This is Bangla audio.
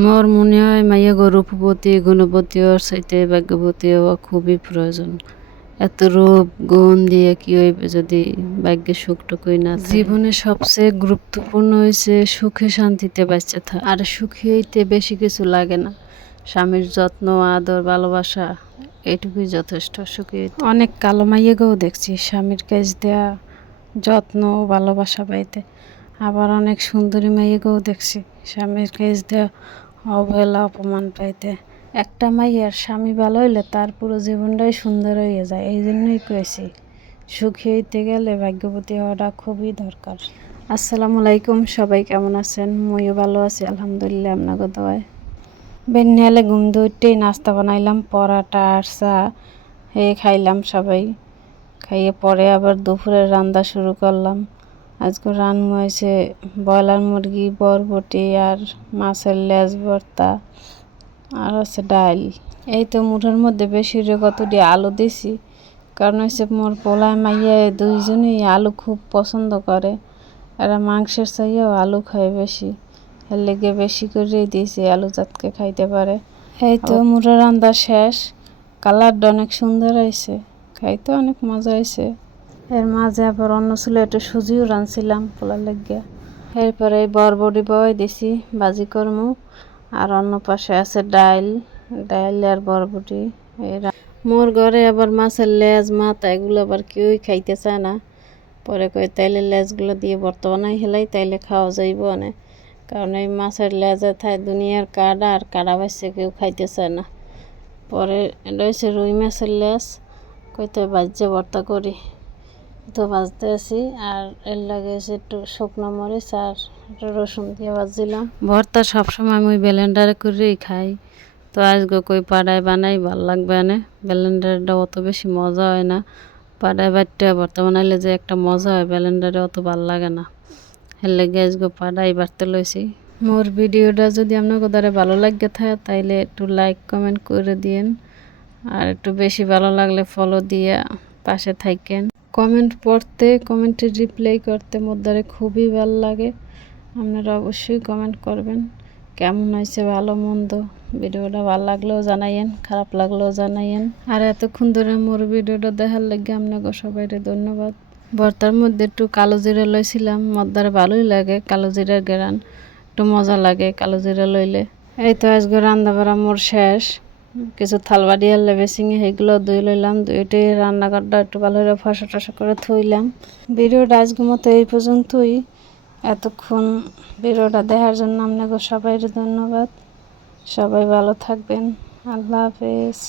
মোর মনে হয় মাইয়া রূপবতী গুণবতী ওর চাইতে ভাগ্যবতী হওয়া খুবই প্রয়োজন। এত রূপ গুণ দিয়ে কি হইবে যদি ভাগ্যে সুখটুকুই না থাকে। জীবনে সবচেয়ে গুরুত্বপূর্ণ হয়েছে সুখে শান্তিতে বাঁচতে থাকা। আর সুখী হইতে বেশি কিছু লাগে না, স্বামীর যত্ন আদর ভালোবাসা এটুকুই যথেষ্ট সুখী হইতে। অনেক কালো মাইয়াকেও দেখছি স্বামীর কাছ দেয়া যত্ন ও ভালোবাসা পাইতে, আবার অনেক সুন্দরী মাইয়াকেও দেখছি স্বামীর কাছ দেয়া অবহেলা অপমান পাইতে। একটা মাইয়ার স্বামী ভালো হইলে তার পুরো জীবনটাই সুন্দর হয়ে যায়। এই জন্যই করেছি সুখী হইতে গেলে ভাগ্যবতী হওয়াটা খুবই দরকার। আসসালামু আলাইকুম, সবাই কেমন আছেন? মইও ভালো আছি আলহামদুলিল্লাহ, আপনাকে দোয়ায়। বেনিয়ালে ঘুম ধরতেই নাস্তা বানাইলাম, পরাটা আর চা খাইলাম সবাই। খাইয়ে পরে আবার দুপুরে রান্না শুরু করলাম। আজকে রান্না হয়েছে ব্রয়লার মুরগি, বরবটি আর মাছের লেজ ভর্তা আর হচ্ছে ডাল। এই তো মুঠোর মধ্যে বেশি কতটি আলু দিছি, কারণ হচ্ছে মোর পোলায় মাইয়া দুইজনই আলু খুব পছন্দ করে। এরা মাংসের চাইয়েও আলু খায় বেশি, এর লেগে বেশি করেই দিয়েছি আলু যাতকে খাইতে পারে। এই তো মুঠো রান্না শেষ, কালারটা অনেক সুন্দর হয়েছে, খাইতে অনেক মজা হয়েছে। এর মাঝে আবার অন্য ছিল একটু সুজিও রাঁধছিলাম পোলার লেগে। এরপরে বরবটি বয় দিছি ভাজি করমু, আর অন্য পাশে আছে ডাল আর বরবটি। মোর ঘরে আবার মাছের লেজ মাথা এগুলো আবার কেউই খাইতে চায় না। পরে কই তাইলে লেজগুলো দিয়ে ভর্তা বানাই হেলাই, তাইলে খাওয়া যাইব না, কারণ এই মাছের লেজে থায় দুনিয়ার কাটা, আর কাটা বাচ্চা কেউ খাইতে চায় না। পরে এটা হচ্ছে রুই মাছের লেজ, কইতে ভাজ্যে ভর্তা করি, তো ভাজতে আছি। আর এর লাগে একটু শুকনো মরিচ আর একটু রসুন দিয়ে ভাজছিলাম। ভর্তা সবসময় আমি ব্লেন্ডারে করেই খাই, তো আজকে কই পাড়ায় বানাই ভাল লাগবে না, ব্লেন্ডারটা অত বেশি মজা হয় না। পাড়ায় বাটতে ভর্তা বানাইলে যে একটা মজা হয় ব্লেন্ডারে অত ভাল লাগে না, এর লেগে আজকে পাড়াই বাড়তে লইছি। মোর ভিডিওটা যদি আপনাকে দ্বারা ভালো লাগে থাকে তাইলে একটু লাইক কমেন্ট করে দিয়েন, আর একটু বেশি ভালো লাগলে ফলো দিয়ে পাশে থাকেন। কমেন্ট পড়তে, কমেন্টে রিপ্লাই করতে মোর দ্বারা খুবই ভালো লাগে। আপনারা অবশ্যই কমেন্ট করবেন কেমন হয়েছে ভালো মন্দ। ভিডিওটা ভালো লাগলেও জানাইয়েন, খারাপ লাগলেও জানাইয়েন। আর এতক্ষণ ধরে মোর ভিডিওটা দেখার লাগে আপনাকে সবাইকে ধন্যবাদ। ভর্তার মধ্যে একটু কালো জিরা লইছিলাম, মোর দ্বারা ভালোই লাগে কালো জিরার ঘেরান, একটু মজা লাগে কালো জিরা লইলে। এই তো আজকে রান্না বাড়া মোর শেষ, কিছু থালবাড়ি আর লেবেসিঙে সেগুলো ধুই লইলাম, ধুইটে রান্নাঘরটা একটু ভালো করে ফসা টসা করে থইলাম। ভিডিওটা আজকের মতো এই পর্যন্তই। এতক্ষণ ভিডিওটা দেখার জন্য আপনাকে সবাইকে ধন্যবাদ। সবাই ভালো থাকবেন, আল্লাহ হাফেজ।